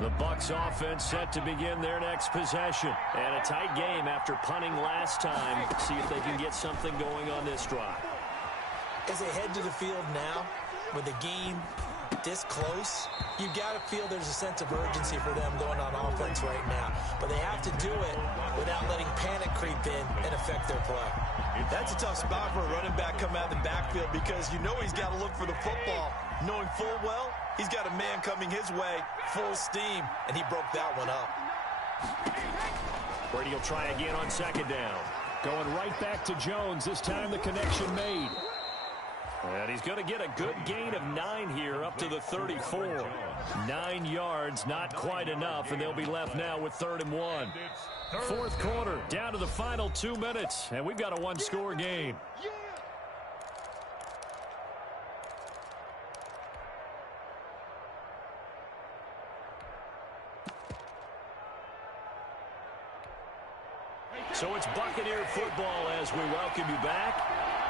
The Bucs offense set to begin their next possession. And a tight game after punting last time. See if they can get something going on this drive. As they head to the field now, with the game this close, you've got to feel there's a sense of urgency for them going on offense right now. But they have to do it without letting panic creep in and affect their play. That's a tough spot for a running back coming out of the backfield because you know he's got to look for the football, knowing full well he's got a man coming his way, full steam, and he broke that one up. Brady will try again on second down. Going right back to Jones. This time the connection made. And he's going to get a good gain of 9 here up to the 34. 9 yards, not quite enough, and they'll be left now with 3rd and 1. Fourth quarter, down to the final 2 minutes, and we've got a one-score game. So it's Buccaneer football as we welcome you back.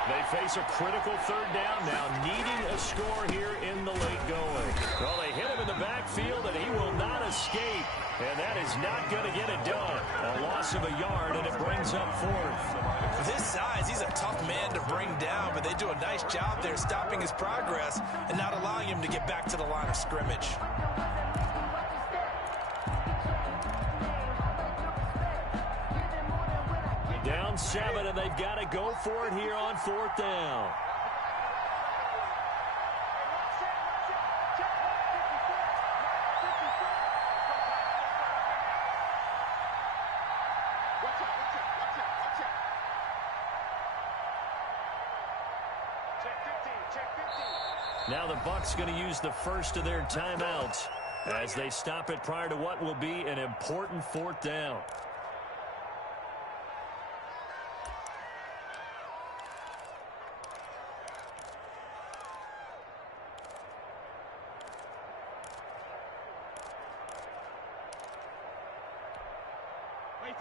They face a critical 3rd down now, needing a score here in the late going. Well, they hit him in the backfield, and he will not escape. And that is not going to get it done. A loss of a yard, and it brings up 4th. With his size, he's a tough man to bring down, but they do a nice job there stopping his progress and not allowing him to get back to the line of scrimmage. Down 7, and they've got to go for it here on 4th down. Now the Bucs going to use the first of their timeouts as they stop it prior to what will be an important 4th down.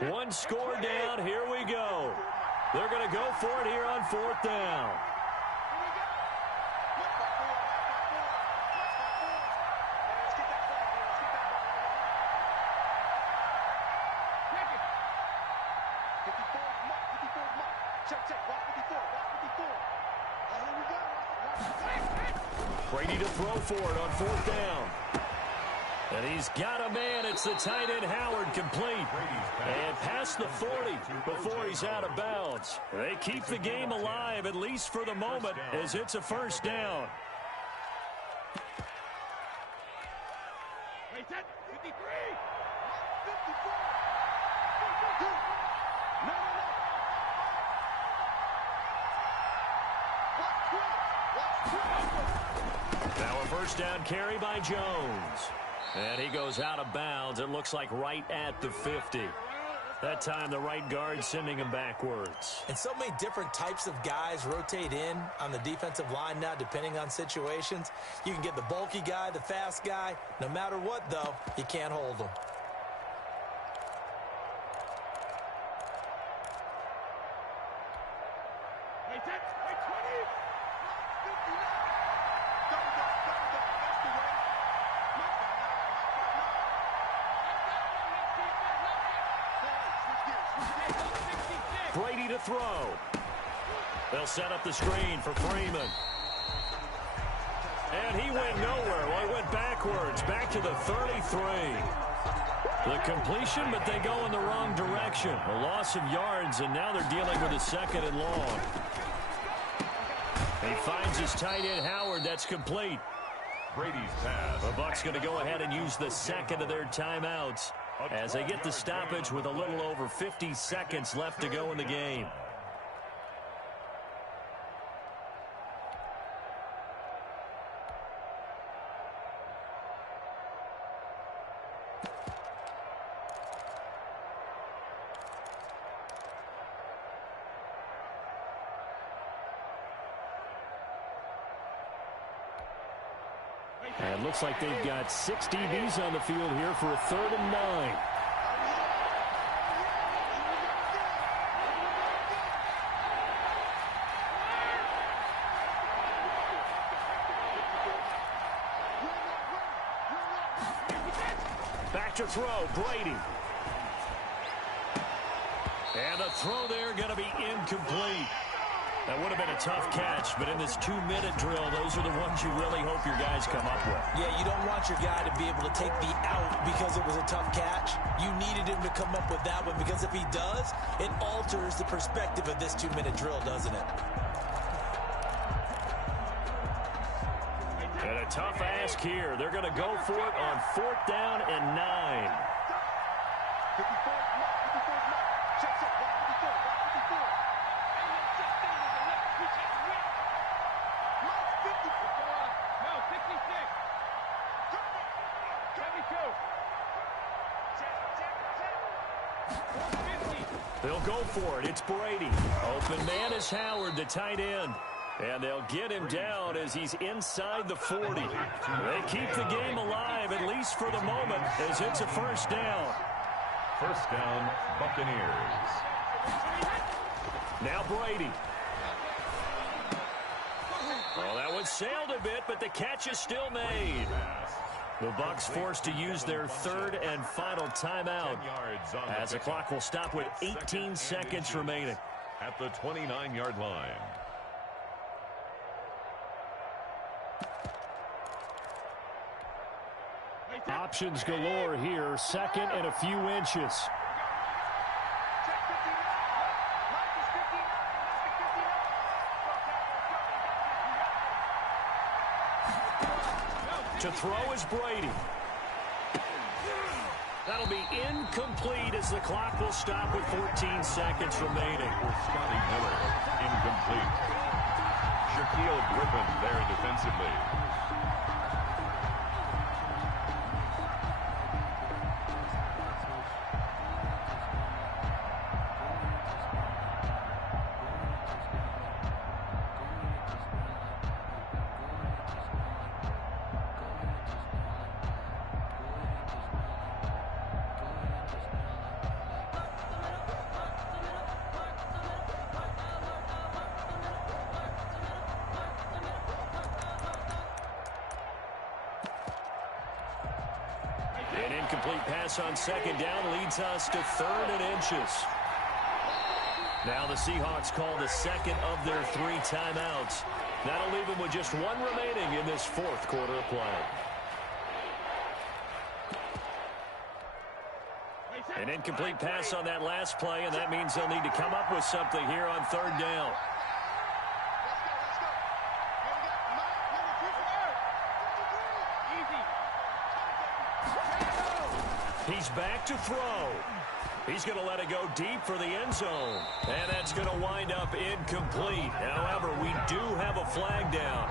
One score down. Here we go. They're going to go for it here on 4th down. Brady to throw for it on 4th down. And he's got a man. It's the tight end Howard, complete. And past the 40 before he's out of bounds. They keep the game alive, at least for the moment, as it's a 1st down. Now a 1st down carry by Jones. And he goes out of bounds, it looks like right at the 50. That time the right guard sending him backwards. And so many different types of guys rotate in on the defensive line now, depending on situations. You can get the bulky guy, the fast guy. No matter what, though, you can't hold them. Brady to throw. They'll set up the screen for Freeman. And he went nowhere. Well, he went backwards, back to the 33. The completion, but they go in the wrong direction. A loss of yards, and now they're dealing with a 2nd and long. He finds his tight end Howard. That's complete. Brady's pass. The Bucs going to go ahead and use the 2nd of their timeouts as they get the stoppage with a little over 50 seconds left to go in the game. And it looks like they've got 6 DBs on the field here for a 3rd and 9. Back to throw, Brady. And the throw there going to be incomplete. That would have been a tough catch, but in this 2-minute drill, those are the ones you really hope your guys come up with. Yeah, you don't want your guy to be able to take the out because it was a tough catch. You needed him to come up with that one because if he does, it alters the perspective of this 2-minute drill, doesn't it? And a tough ask here. They're going to go for it on 4th down and 9. They'll go for it. It's Brady. Open man is Howard, the tight end. And they'll get him down as he's inside the 40. They keep the game alive, at least for the moment, as it's a first down. First down, Buccaneers. Now Brady. Well, that one sailed a bit, but the catch is still made. The Bucs forced to use their 3rd and final timeout as the clock will stop with 18 seconds remaining. At the 29-yard line. Options galore here. 2nd and a few inches. To throw is Brady. That'll be incomplete as the clock will stop with 14 seconds remaining. For Scotty Miller, incomplete. Shaquille Griffin there defensively. An incomplete pass on 2nd down leads us to 3rd and inches. Now the Seahawks call the 2nd of their 3 timeouts. That'll leave them with just 1 remaining in this 4th quarter of play. An incomplete pass on that last play, and that means they'll need to come up with something here on 3rd down. He's back to throw. He's going to let it go deep for the end zone. And that's going to wind up incomplete. However, we do have a flag down.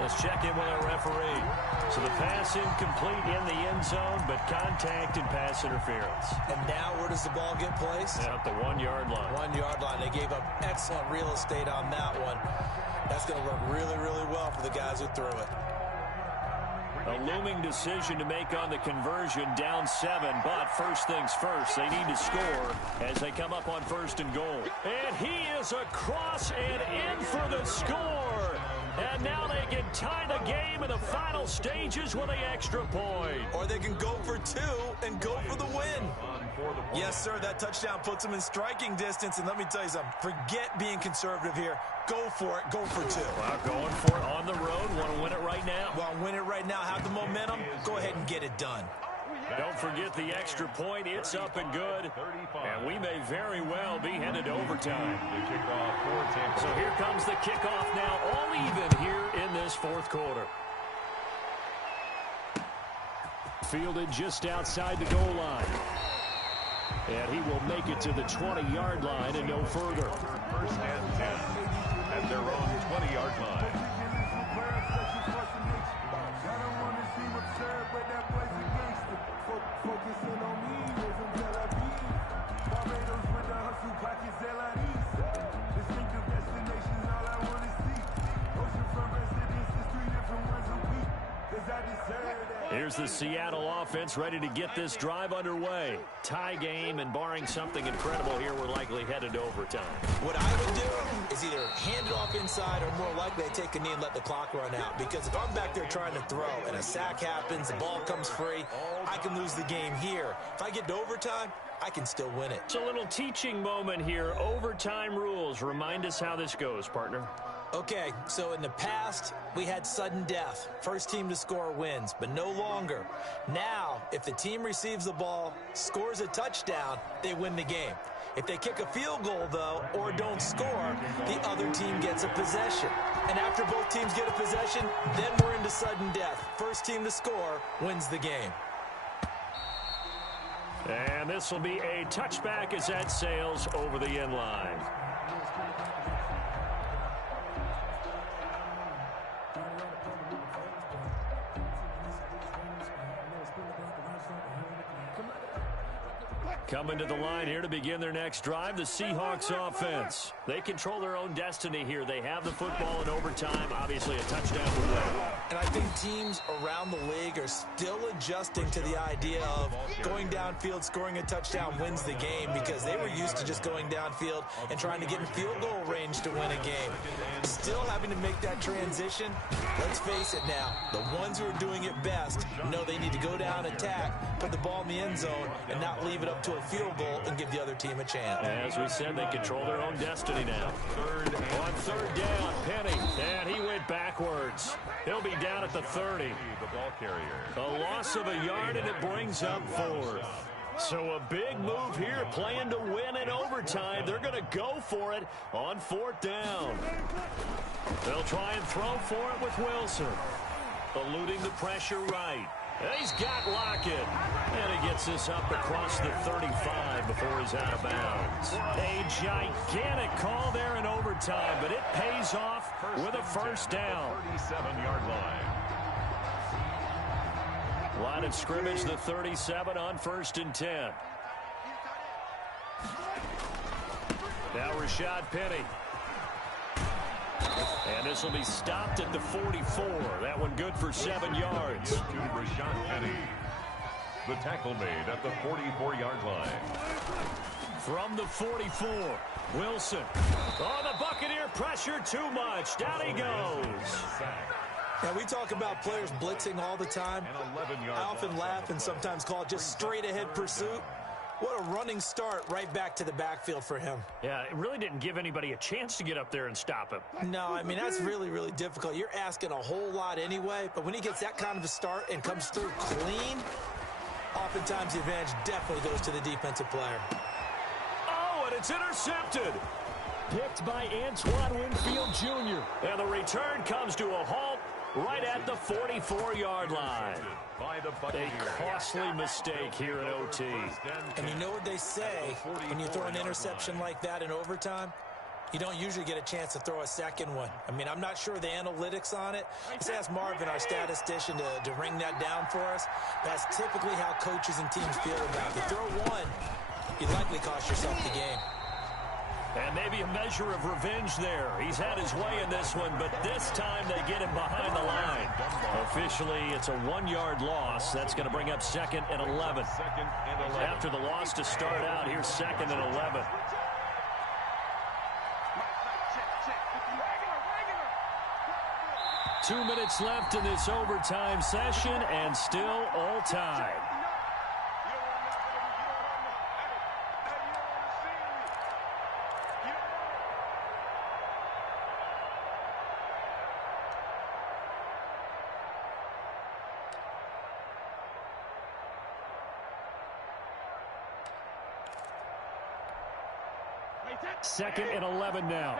Let's check in with our referee. So the pass incomplete in the end zone, but contact and pass interference. And now where does the ball get placed? At the 1-yard line. 1-yard line. They gave up excellent real estate on that one. That's going to work really, really well for the guys who threw it. A looming decision to make on the conversion, down 7, but first things first, they need to score as they come up on 1st and goal. And he is across and in for the score. And now they can tie the game in the final stages with an extra point. Or they can go for 2 and go for the win. Yes, sir, that touchdown puts them in striking distance. And let me tell you something, forget being conservative here. Go for it. Go for 2. Well, going for it on the road. Want to win it right now. Well, win it right now. Have the momentum. Go ahead and get it done. Don't forget the extra point. It's up and good. And we may very well be headed to overtime. So here comes the kickoff now, all even here in this 4th quarter. Fielded just outside the goal line. And he will make it to the 20-yard line and no further. First and 10 at their own 20-yard line. Here's the Seattle offense ready to get this drive underway. Tie game, and barring something incredible here, we're likely headed to overtime. What I would do is either hand it off inside or more likely I take a knee and let the clock run out. Because if I'm back there trying to throw and a sack happens, the ball comes free, I can lose the game here. If I get to overtime, I can still win it. It's a little teaching moment here. Overtime rules. Remind us how this goes, partner. Okay, so in the past, we had sudden death. First team to score wins, but no longer. Now, if the team receives the ball, scores a touchdown, they win the game. If they kick a field goal, though, or don't score, the other team gets a possession. And after both teams get a possession, then we're into sudden death. First team to score wins the game. And this will be a touchback as that sails over the end line. Coming to the line here to begin their next drive, the Seahawks offense. They control their own destiny here. They have the football in overtime. Obviously, a touchdown would win. And I think teams around the league are still adjusting to the idea of going downfield, scoring a touchdown wins the game, because they were used to just going downfield and trying to get in field goal range to win a game. Still having to make that transition. Let's face it now, the ones who are doing it best know they need to go down, attack, put the ball in the end zone, and not leave it up to a field goal and give the other team a chance. As we said, they control their own destiny now. On third down, Penny, and he went backwards. He'll be down at the 30. The ball carrier. A loss of a yard, and it brings up 4. So a big move here, playing to win in overtime. They're going to go for it on 4th down. They'll try and throw for it with Wilson. Eluding the pressure right. And he's got Lockett. And he gets this up across the 35 before he's out of bounds. A gigantic call there in overtime, but it pays off with a first down. 37-yard line. Line of scrimmage, the 37 on 1st and 10. Now Rashad Penny. And this will be stopped at the 44. That one good for 7 yards. To Rashad Penny. The tackle made at the 44-yard line. From the 44, Wilson. Oh, the Buccaneer pressure too much. Down he goes. Now, we talk about players blitzing all the time. I often laugh and sometimes call it just straight-ahead pursuit. What a running start right back to the backfield for him. Yeah, it really didn't give anybody a chance to get up there and stop him. No, I mean, that's really, really difficult. You're asking a whole lot anyway, but when he gets that kind of a start and comes through clean, oftentimes the advantage definitely goes to the defensive player. Oh, and it's intercepted. Picked by Antoine Winfield Jr. And the return comes to a halt right at the 44-yard line. A costly mistake here in OT. And you know what they say, when you throw an interception like that in overtime, you don't usually get a chance to throw a second one. I mean, I'm not sure the analytics on it. Let's ask Marvin, our statistician, to ring that down for us. That's typically how coaches and teams feel about it. If you throw one, you likely cost yourself the game. And maybe a measure of revenge there. He's had his way in this one, but this time they get him behind the line. Officially, it's a 1-yard loss. That's going to bring up 2nd and 11. After the loss to start out, here's 2nd and 11. Two minutes left in this overtime session, and still all tied. Second and 11 now.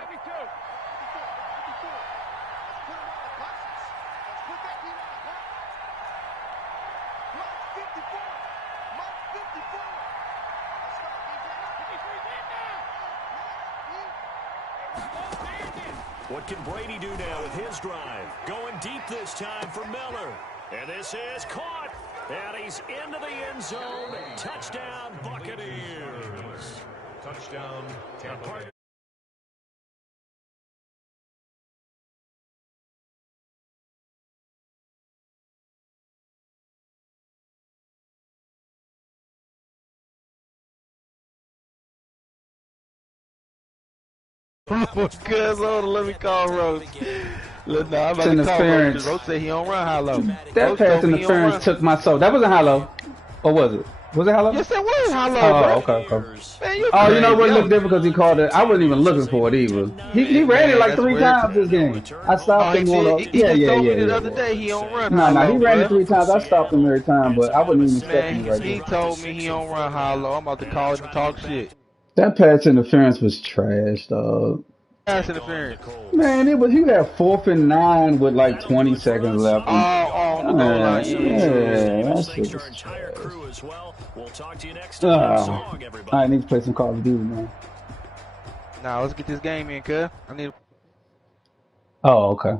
What can Brady do now with his drive? Going deep this time for Miller. And this is caught. And he's into the end zone. Touchdown, Buccaneers. Touchdown, Tampa Bay. Cuz, let me call Roach. Look, nah, I'm about to call interference. Roach said he don't run hollow. That pass interference took my soul. That wasn't hollow. Or was it? Was it hollow? Yes, it was hollow, Oh, bro. okay. Man, you Oh, you know what? crazy. Looked different because he called it. I wasn't even looking for it either. He ran it like 3 times this game. I stopped him on He just told me the other day he don't run hollow. No, he ran it 3 times. I stopped him every time, but I wasn't even expecting it right He there. told me he don't run hollow. I'm about to call him and talk shit. That pass interference was trash, dog. Pass interference. Man, it was. You had 4th and 9 with like 20 seconds left. Oh, the goal line. Yeah, that shit was trash. I need to play some Call of Duty, man. Nah, let's get this game in, cuz. Oh, okay.